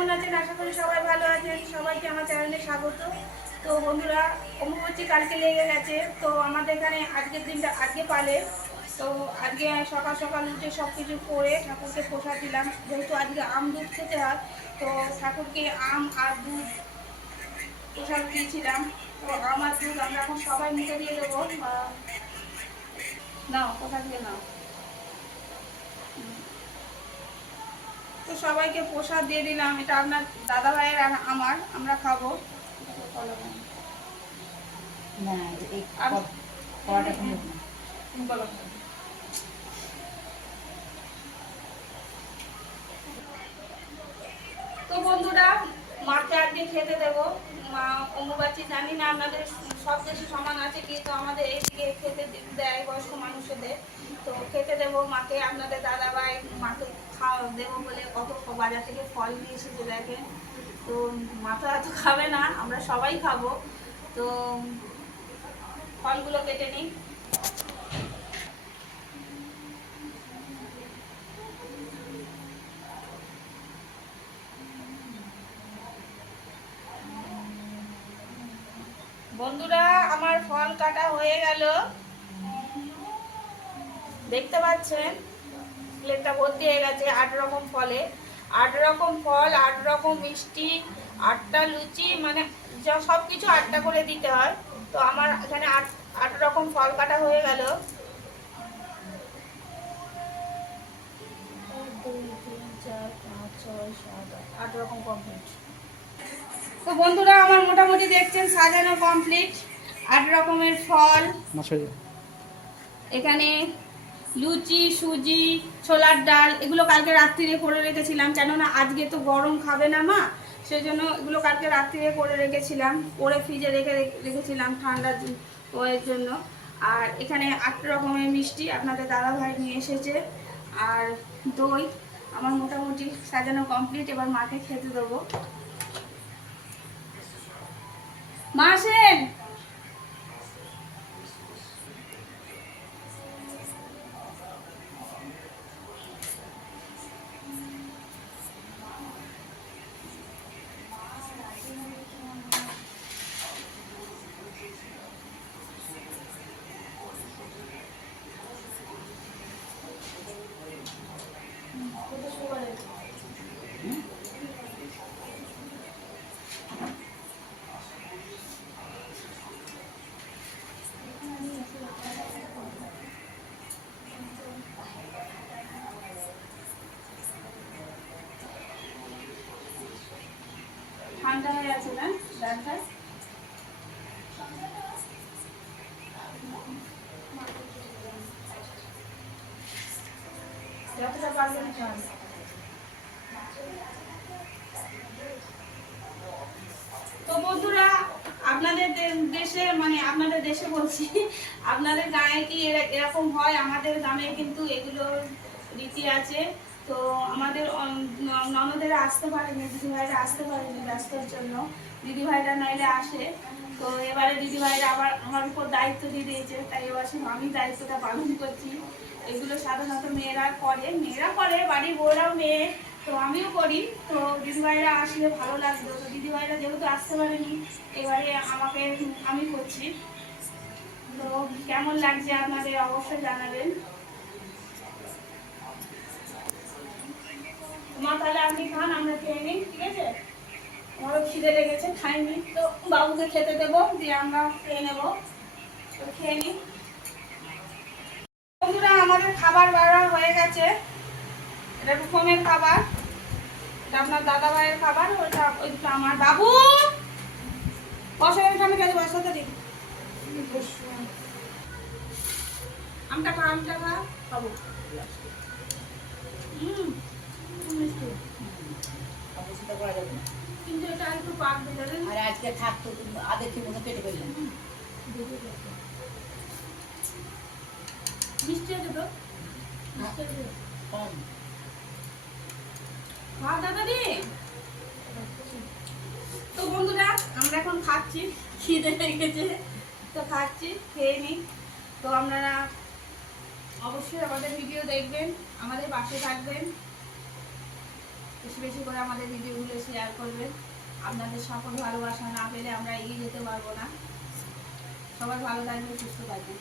কেমন আছেন? আশা করি সবাই ভালো আছেন। সবাইকে আমার চ্যানেলে স্বাগত। তো বন্ধুরা, অম্বুবাচী কালকে লেগে গেছে। তো আমাদের এখানে আজকের দিনটা আজকে পালে। তো আজকে সকাল সকাল উঠে সব কিছু করে ঠাকুরকে প্রসাদ দিলাম। যেহেতু আজকে আম দুধ খেতে হয়, তো ঠাকুরকে আম আর দুধ প্রসাদ দিয়েছিলাম। তো আম আর দুধ আমরা এখন সবাই মুখে দিয়ে দেবো। নাও, প্রসাদ দিয়ে নাও। তো সবাইকে প্রসাদ দিয়ে দিলাম। এটা আপনার দাদা ভাইয়ের আর আমার, আমরা খাবো। তো বন্ধুরা, মাকে আজকে খেতে দেবো। মা অম্বুবাচী, জানি না আপনাদের সব দেশে সমান আছে কি, তো আমাদের এইদিকে খেতে দেয় বয়স্ক মানুষদের। তো খেতে দেবো মাকে। আপনাদের দাদা ভাই মাকে খাওয়া দেবো বলে কত বাজার থেকে ফল নিয়ে এসেছে দেখেন। তো মা তো এত খাবে না, আমরা সবাই খাবো। তো ফলগুলো কেটে নিই। বন্ধুরা, আমার ফল কাটা হয়ে গেল, দেখতে পাচ্ছেন প্লেটটা ভর্তি হয়ে গেছে 8 রকম ফলে। 8 রকম ফল, 8 রকম মিষ্টি, 8টা লুচি, মানে যা সব কিছু 8টা করে দিতে হয়। তো আমার এখানে 8 রকম ফল কাটা হয়ে গেল। 8 রকম কমপ্লিট। তো বন্ধুরা, আমার মোটামুটি দেখছেন সাজানো কমপ্লিট। 8 রকমের ফল, এখানে লুচি, সুজি, ছোলার ডাল, এগুলো কালকে রাত্রিরে করে রেখেছিলাম, কেননা আজকে তো গরম খাবে না মা, সেই জন্য এগুলো কালকে রাত্রিরে করে রেখেছিলাম, করে ফ্রিজে রেখেছিলাম ঠান্ডার ওয়ের জন্য। আর এখানে 8 রকমের মিষ্টি আপনাদের দাদা ভাই নিয়ে এসেছে, আর দই। আমার মোটামুটি সাজানো কমপ্লিট। এবার মাকে খেতে দেবো। মা আসেন। ঠান্ডা হয়ে আছে না ডালটা? যতটা পারবেন খান। তো বন্ধুরা, আপনাদের দেশে, মানে আপনাদের দেশে বলছি, আপনাদের গায়ে কি এরকম হয়? আমাদের গ্রামে কিন্তু এগুলো রীতি আছে। তো আমাদের ননদেরা আসতে পারেনি, দিদিভাইরা আসতে পারেনি ব্যস্তর জন্য। দিদিভাইরা নাইলে আসে। তো এবারে দিদিভাইরা আবার আমার উপর দায়িত্ব দিয়ে দিয়েছে, তাই এবার আমি দায়িত্বটা পালন করছি। এগুলো সাধারণত মেয়েরা করে, বাড়ির বউরাও মেয়ে, তো আমিও করি। তো দিদিভাইরা আসলে ভালো লাগতো। তো দিদিভাইরা যেহেতু আসতে পারেনি, এবারে আমাকে আমি করছি। তো কেমন লাগছে আপনাদের অবশ্যই জানাবেন। মা, তাহলে আপনি খান, আমরা খেয়ে নিই, ঠিক আছে? আমারও খিদে লেগেছে, খাইনি। তো বাবুকে খেতে দেবো, দিয়ে আমরা খেয়ে নেবো। তো খেয়ে নিই। বন্ধুরা, আমাদের খাবার বাড়া হয়ে গেছে। এটা রুকমের খাবার, এটা আপনার দাদা ভাইয়ের খাবার, ওইটা আমার। বাবু বসাবেন সামনে, কাজে বসাতে দিন। আমটা খা, আমটা খা বাবু। কিন্তু এটা একটু পাক দিলে, আর আজকে থাকতো আধেক কি মতো কেটে ফেললেন। মিষ্টি আছে তো? খা দাদা রে। তো বন্ধুরা, আমরা এখন খাচ্ছি, খিদে লেগেছে তো খাচ্ছি, খেয়ে নিই। তো আপনারা অবশ্যই আমাদের ভিডিও দেখবেন, আমাদের পাশে থাকবেন। বেশি বেশি করে আমাদের ভিডিওগুলো শেয়ার করবেন। আপনাদের সাপোর্ট ভালোবাসা না পেলে আমরা এগিয়ে যেতে পারবো না। সবাই ভালো থাকবেন, সুস্থ থাকবেন।